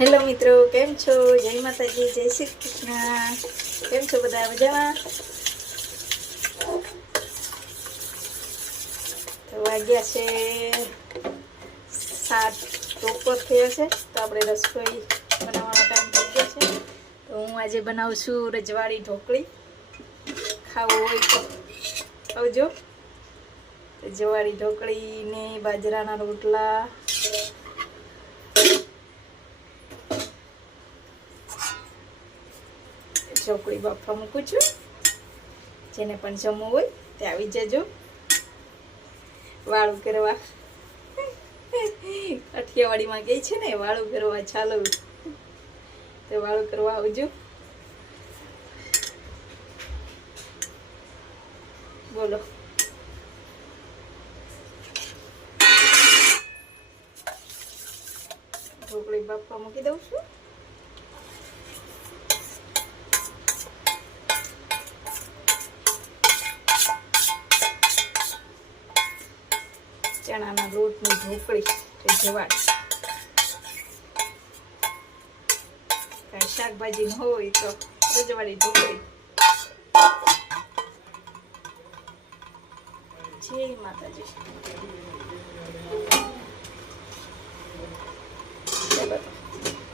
Hello મિત્રો, કેમ છો? જય માતાજી, જય શ્રી કૃષ્ણ. કેમ છો બધા મજામાં? તો વાગ્યા છે સાત ઉપર થયા છે. તો આપણે રસોઈ બનાવવાનો ટાઈમ થઈ ગયો છે. તો હું આજે બનાવું છું રજવાડી ઢોકળી. ખાવું હોય તો. આવજો. રજવાડી ઢોકળી ને બાજરાના રોટલા ચોકડી બાફવા મૂકું છું, જેને પણ જમવું હોય તે આવી જજો. વાળું કરવા. અઠિયાવાડીમાં ગઈ છે ને, વાળું કરવા ચાલો. તો વાળું કરવા આવજો. બોલો. ઢોકળી બાફવા મૂકી દઉં છું. ચણાના લોટની ઢોકળી રજવાડ કાંઈ શાકભાજી હોય તો રજવાડી ઢોકળી. જય માતાજી.